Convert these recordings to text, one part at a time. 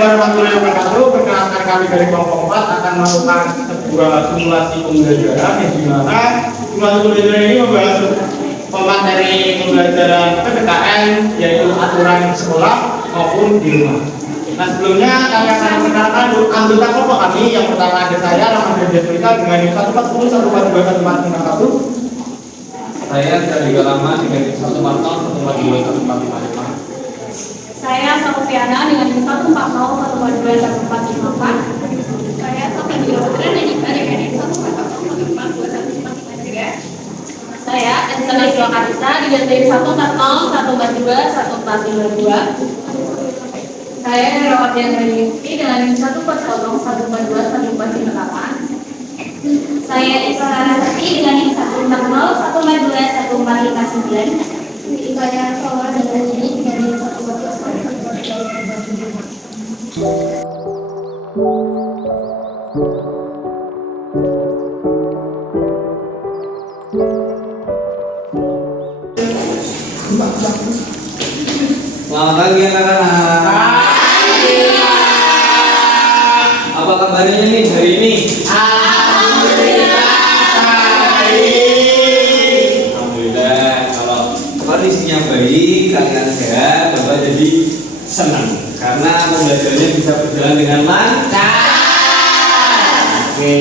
warahmatullahi wabarakatuh. Perkenalkan kami dari kelompok 4 akan melakukan sebuah simulasi pembelajaran yang dimana simulasi pembelajaran ini membahas pemateri pembelajaran PPKN yaitu aturan sekolah maupun di rumah. Nah sebelumnya kami akan memperkenalkan anggota kelompok kami. Yang pertama ada saya Rahman Jessica dengan NIM 140 142 141. Saya juga lama dengan NIM 140 142 145. Saya Sofiana dengan NIM 140 142 1454. Saya Sofia Putra dan dengan NIM 140 142 1453. Saya Ensana Karisa dengan NIM 140 142 1452. Saya Rawat Yandriyuti dengan NIM 140 142 1458. Saya Eva Larasati dengan NIM 140 142 1459. Saya Sawar dengan NIM 140 Selamat pagi anak-anak. Apa kabarnya nih hari ini? Alhamdulillah. Kalau kondisinya baik, kalian sehat, Bapak jadi senang karena pembelajarannya bisa berjalan dengan lancar. Oke.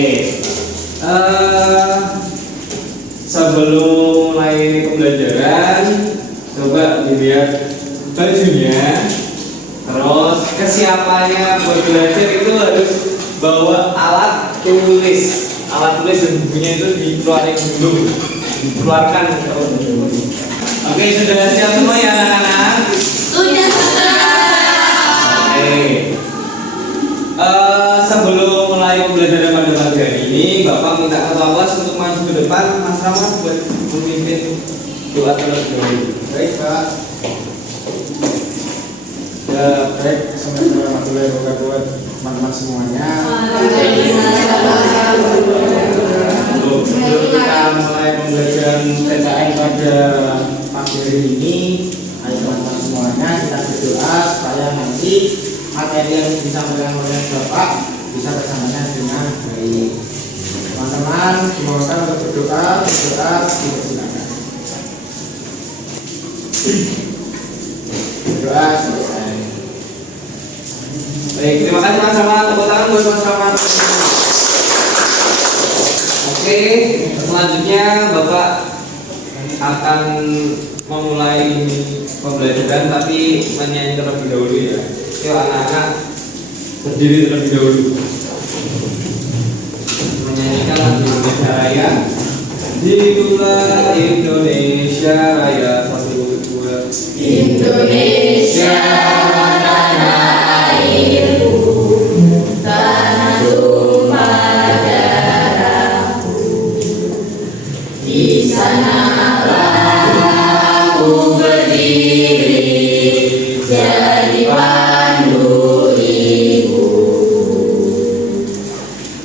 Sebelum mulai pembelajaran, coba dilihat bajunya, terus kesiapannya buat belajar itu harus bawa alat tulis. Alat tulis dan bukunya itu dikeluarkan dulu, dikeluarkan dulu. Oke, sudah siap semua ya anak-anak? Sudah. Oke. Sebelum mulai pembelajaran pada pagi hari ini, Bapak minta ketua kelas untuk maju ke depan, Mas Rahmat buat memimpin doa terlebih dahulu. Baik Pak. Ya baik, assalamualaikum warahmatullahi wabarakatuh teman-teman semuanya. Sebelum kita mulai pembelajaran PKN pada pagi hari ini, ayo teman-teman semuanya kita berdoa supaya nanti materi yang disampaikan oleh Bapak bisa tersampaikan dengan baik. Teman-teman semoga untuk berdoa dipersilakan. Berdoa selesai. Baik, terima kasih Mas Rahmat. Tepuk tangan buat Mas Rahmat. Oke, selanjutnya Bapak akan memulai pembelajaran tapi menyanyi terlebih dahulu ya. Yuk anak-anak berdiri terlebih dahulu. Menyanyikan lagu Indonesia Raya. Hiduplah Indonesia Raya 1, 2. Indonesia tanah airku, tanah tumpah darahku. Di sanalah aku berdiri jadi pandu ibu.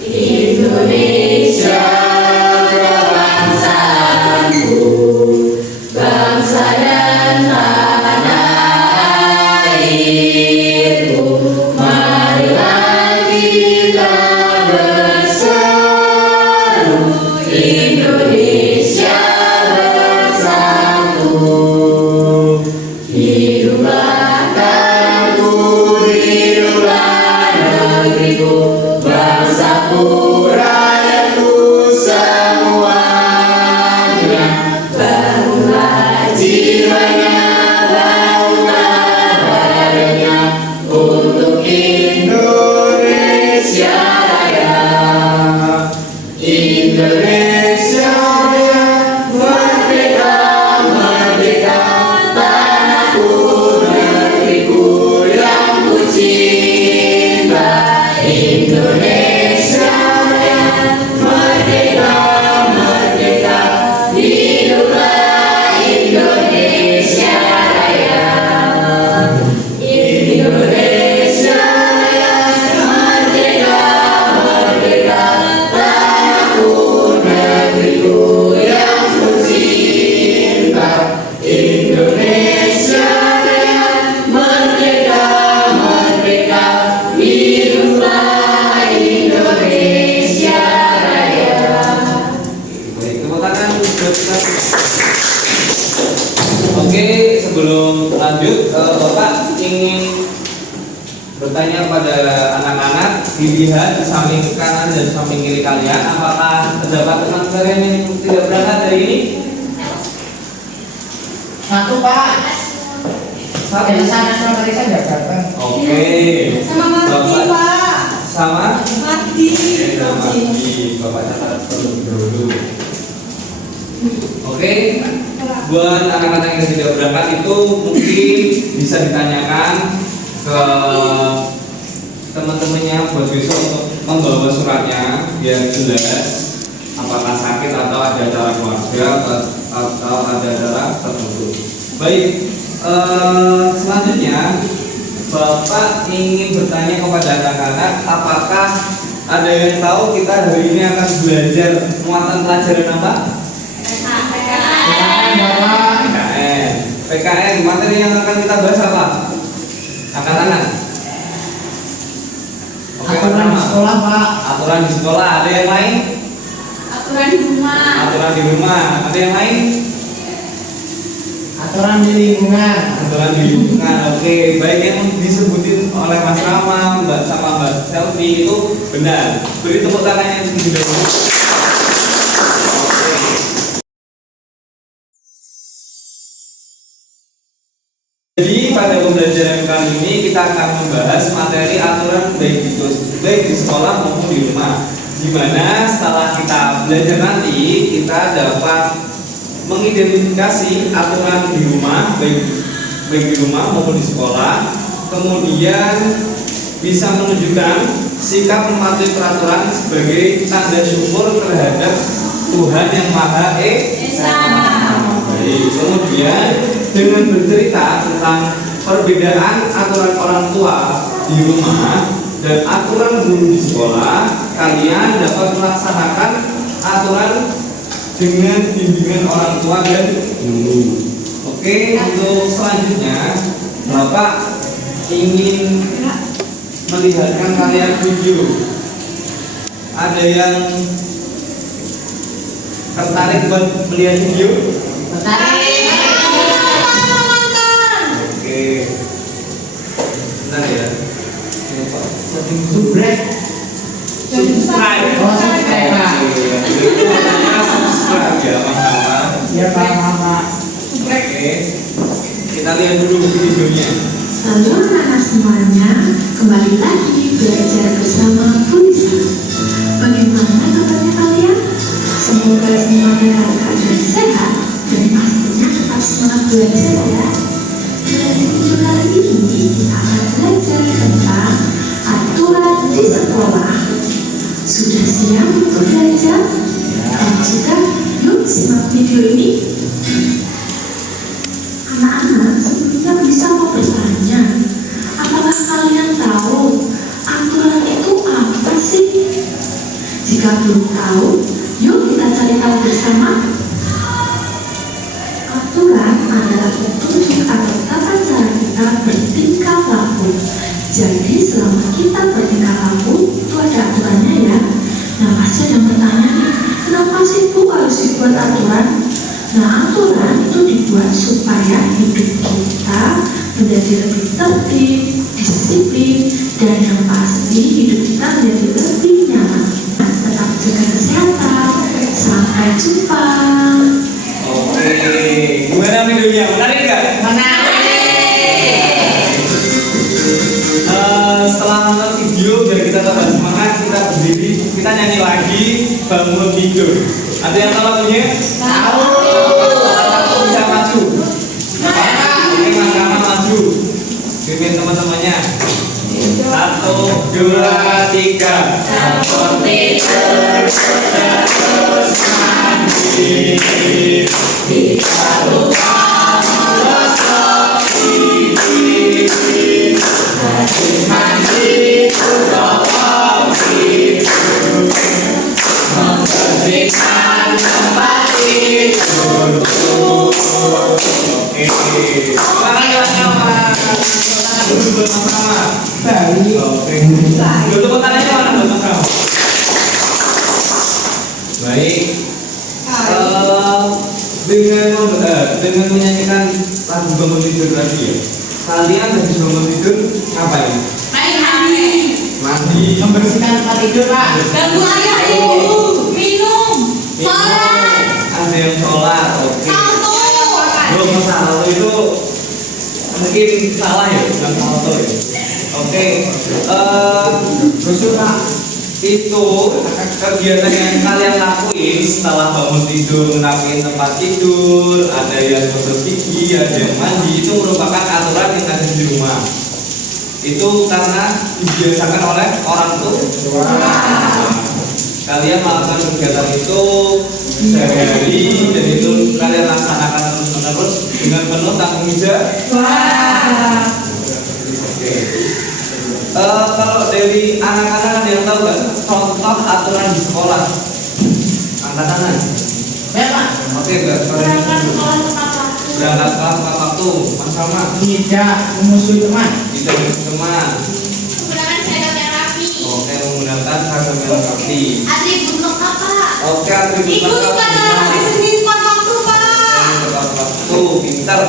Indonesia kebangsaanku, bangsa dan tanah airku. Marilah kita berseru, Indonesia bersatu. Hiduplah tanahku, hiduplah negeriku, bangsaku, rakyatku semuanya. Bangunlah jiwanya, bangunlah badannya untuk Indonesia Raya. Indonesia Raya, merdeka, merdeka, tanahku, negeriku yang ku cinta. Indonesia Raya, merdeka, merdeka, hiduplah Indonesia Raya. Indonesia Raya, merdeka, merdeka, tanahku, sebelum lanjut, Bapak ingin bertanya kepada anak-anak, dilihat di samping kanan dan samping kiri kalian, apakah terdapat teman kalian yang tidak berangkat hari ini? Satu Pak. Satu. Yang sana tadi saya nggak datang. Oke. Sama Marti, Bapak Pak. sama Marti. Bapak catat terlebih dahulu. Oke. Buat anak-anak yang tidak berangkat itu mungkin bisa ditanyakan ke teman-temannya buat besok untuk membawa suratnya biar jelas apakah sakit atau ada acara keluarga atau ada acara tertentu. Baik, selanjutnya Bapak ingin bertanya kepada anak-anak, apakah ada yang tahu kita hari ini akan belajar muatan pelajaran apa? PKN Bapak. PKN. PKN, materi yang akan kita bahas apa? Angkat tangan. Oke, Aturan di pertama. sekolah Pak. Aturan di sekolah. Ada yang lain? Aturan di rumah. Aturan di rumah. Ada yang lain? Aturan di lingkungan. Aturan di lingkungan. Oke, baik yang disebutin oleh Mas Rama, Mbak sama Mbak Selvi itu benar. Beri tepuk tangannya terlebih dahulu. Jadi pada pembelajaran kali ini kita akan membahas materi aturan baik di sekolah maupun di rumah. Dimana setelah kita belajar nanti kita dapat mengidentifikasi aturan di rumah baik di rumah maupun di sekolah. Kemudian bisa menunjukkan sikap mematuhi peraturan sebagai tanda syukur terhadap Tuhan yang Maha Esa. Baik, kemudian dengan bercerita tentang perbedaan aturan orang tua di rumah dan aturan guru di sekolah, kalian dapat melaksanakan aturan dengan bimbingan orang tua dan guru. Oke, untuk selanjutnya Bapak ingin melihatkan kalian video. Ada yang tertarik buat melihat video? Tertarik. Oke. Bentar ya. Subrek. Subscribe. Oh, subscribe Pak. Subscribe ya, sama-sama. Ya Pak, Pak. Oke. Kita lihat dulu videonya. Halo anak-anak semuanya, kembali lagi belajar bersama Bu Lisa. Bagaimana kabarnya kalian? Semoga semuanya dalam keadaan sehat dan pastinya tetap semangat belajar ya. Dari video kali ini kita akan belajar tentang aturan di sekolah. Sudah siap untuk belajar? Dan juga yuk simak video ini. Anak-anak sebelumnya bisa mau bertanya, apakah kalian tahu aturan itu apa sih? Jika belum tahu, yuk kita cari tahu bersama. Aturan adalah petunjuk atau tata cara kita bertingkah laku. Jadi selama kita bertingkah laku, itu ada aturannya ya. Nah pasti ada yang bertanya nih, kenapa sih Bu harus dibuat aturan? Nah aturan itu dibuat supaya hidup kita menjadi lebih tertib, disiplin, dan yang pasti hidup kita menjadi lebih nyaman. Tetap jaga kesehatan. Sampai jumpa. Oke. Gimana videonya? Menarik nggak? Setelah nonton video biar kita tambah semangat, kita berdiri, kita nyanyi lagi bangun tidur. Ada yang tahu lagunya? Tahu. Aku bisa maju. Oke, Mas Rama maju. Pimpin teman-temannya. 1, 2, 3. Bangun tidur, terus mandi. Kita lupa menggosok gigi. Habis mandi, bawa tidur. Membersihkan tempat tidur. Oke. Sekarang sama-sama. Dulu bersama-sama. Oke. Dulu pertanyaannya mana bersama? Baik. Dengan menyanyikan habis bangun tidur tadi ya. Kalian habis bangun tidur ngapain? Main mandi. Mandi. Membersihkan tempat tidur, Pak. Ganggu ayah ibu. Minum. Sholat. Ada yang sholat, oke. Salto. Belum salto itu mungkin salah ya, bukan salto ya. Oke, Bersyukur, Pak. itu kegiatan yang kalian lakuin setelah bangun tidur, rapiin tempat tidur, ada yang gosok gigi, ada yang mandi, itu merupakan aturan yang ada di rumah. Itu karena dibiasakan oleh orang tua. Kalian melakukan kegiatan itu sehari-hari dan itu kalian laksanakan terus-menerus dengan penuh tanggung jawab. Oke. Kalau dari anak-anak yang tahu nggak contoh aturan di sekolah? Angkat tangan. Ya, Pak. Oke, nggak Berangkat sekolah tepat waktu. berangkat sekolah tepat waktu, sama Tidak memusuhi teman. tidak teman. Menggunakan seragam yang rapi. Oke, menggunakan seragam yang rapi. Atribut lengkap, Pak. Oke, atribut Ikut upacara hari Senin tepat waktu, Pak. tepat waktu, pinter.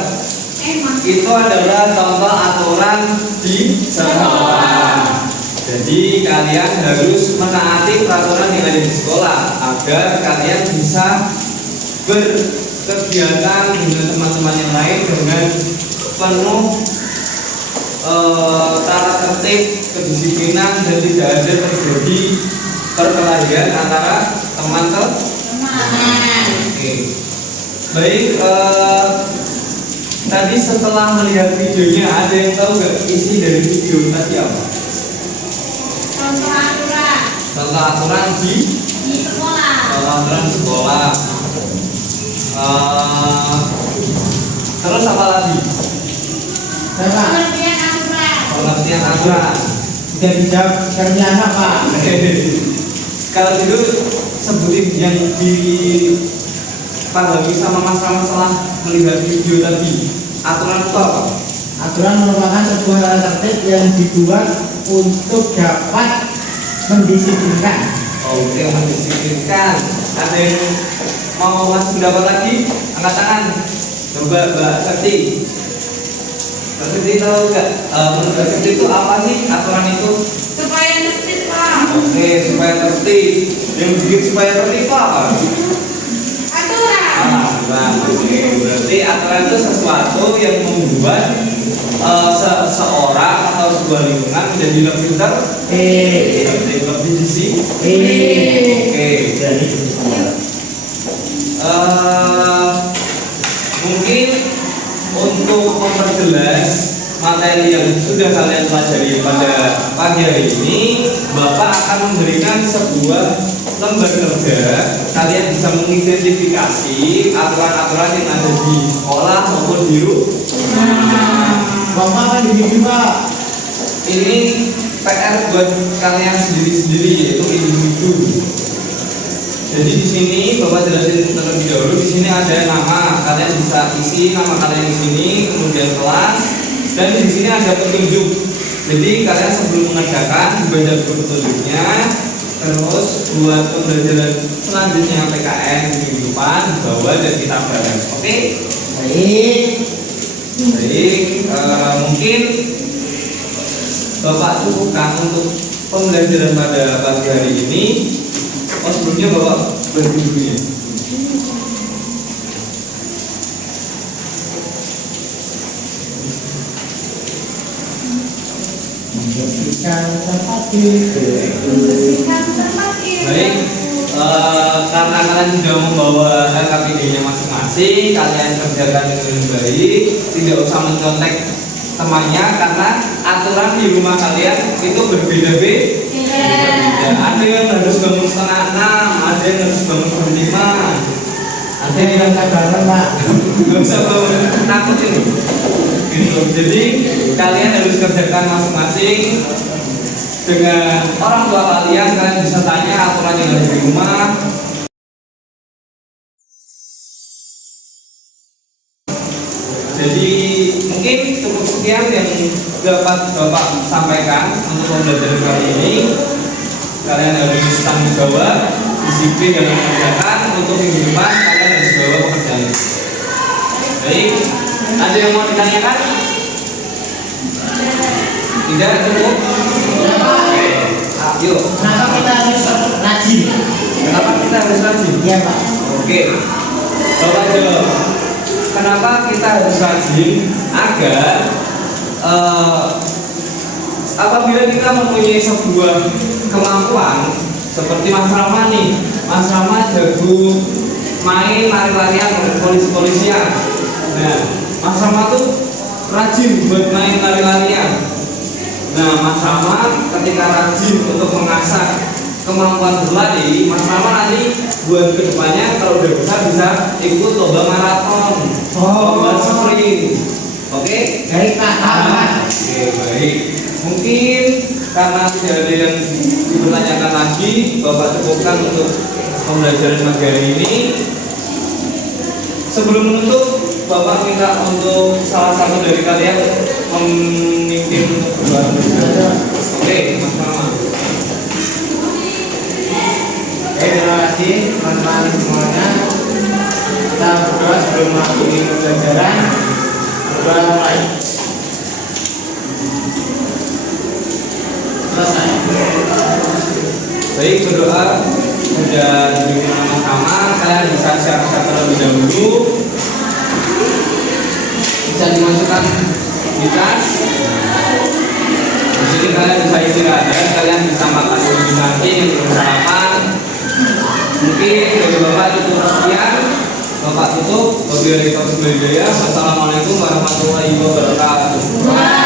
Emang. Itu adalah contoh aturan di sekolah. Jadi kalian harus menaati peraturan yang ada di sekolah agar kalian bisa berkegiatan dengan teman-teman yang lain dengan penuh tata tertib, kedisiplinan dan tidak ada terjadi perkelahian antara teman-teman. Oke. Baik. Tadi setelah melihat videonya ada yang tahu nggak isi dari video tadi apa? Contoh aturan Contoh aturan di sekolah. aturan sekolah. Terus apa lagi? Ya, Pak. Pengertian aturan. Pengertian aturan. Tidak dijawab kerja anak, Pak. Kalau gitu sebutin yang dipahami sama Mas Rama setelah melihat video tadi. Aturan itu apa? Aturan merupakan sebuah tata tertib yang dibuat untuk dapat mendisiplinkan. Oke, mendisiplinkan. Ada yang mau masih pendapat lagi? Angkat tangan. Coba Mbak Sakti. Mbak Sakti tahu nggak? Menurut Mbak Sakti itu apa sih aturan itu? Supaya tertib, Pak. Oke, supaya tertib. Yang bikin supaya tertib itu apa? Aturan. Oke. Berarti aturan itu sesuatu yang membuat seseorang atau sebuah lingkungan menjadi lebih tertib, lebih disiplin. Oke. Jadi Mungkin untuk memperjelas materi yang sudah kalian pelajari pada pagi hari ini, Bapak akan memberikan sebuah lembar kerja. Kalian bisa mengidentifikasi aturan-aturan yang ada di sekolah maupun di rumah. Bapak kan di video, Pak. Ini PR buat kalian sendiri-sendiri, yaitu individu. Jadi di sini Bapak jelasin terlebih dahulu. Di sini ada nama, kalian bisa isi nama kalian di sini, kemudian kelas, dan di sini ada petunjuk. Jadi kalian sebelum mengerjakan dibaca buku petunjuknya, terus buat pembelajaran selanjutnya PKN di minggu depan dibawa dan kita bareng. Oke? Baik. Baik, mungkin Bapak cukupkan untuk pembelajaran pada pagi hari ini. Oh, sebelumnya Bapak bagi dulu ya. Membersihkan tempat tidur. Membersihkan tempat tidur. Baik, karena kalian sudah membawa LKPD-nya masing-masing, kalian kerjakan dengan baik, tidak usah mencontek temannya karena aturan di rumah kalian itu berbeda-beda. Ada yang harus bangun setengah 6, ada yang harus bangun jam 5. Ada yang sabaran, Pak. Gak usah bangun takut ini. Gitu. Jadi kalian harus kerjakan masing-masing dengan orang tua kalian. Kalian bisa tanya aturan yang ada di rumah. Jadi mungkin cukup sekian yang dapat Bapak sampaikan untuk pembelajaran kali ini. Kalian harus tanggung jawab, disiplin dalam mengerjakan. Untuk minggu depan kalian harus bawa pekerjaan. Baik, Ada yang mau ditanyakan? Tidak cukup? Oke. Ayo. Kenapa kita harus rajin? Kenapa kita harus rajin? Iya Pak. Oke. Bapak jawab. Kenapa kita harus rajin? Agar apabila kita mempunyai sebuah kemampuan seperti Mas Rama nih, Mas Rama jago main lari-larian, polisi-polisian. Nah, Mas Rama tuh rajin buat main lari-larian. Nah, Mas Rama ketika rajin untuk mengasah kemampuan berlari, Mas Rama nanti buat kedepannya kalau udah besar bisa ikut lomba maraton, lomba sprint. Oke? Baik Pak. Pak. Oke, baik. Mungkin karena tidak ada yang dipertanyakan lagi, Bapak cukupkan untuk pembelajaran pagi hari ini. Sebelum menutup, Bapak minta untuk salah satu dari kalian memimpin doa. Oke, Mas Mama. Oke, terima kasih teman-teman semuanya. Kita berdoa sebelum mengakhiri pembelajaran. Berdoa mulai. Selesai. Baik, berdoa sudah dibimbing sama-sama. Kalian bisa siap-siap terlebih dahulu. Bisa dimasukkan di tas. Di sini kalian bisa istirahat. Kalian bisa makan lebih nanti untuk sarapan. Mungkin dari Bapak cukup sekian. Bapak tutup. Wabillahi taufiq wal hidayah. Wassalamualaikum warahmatullahi wabarakatuh.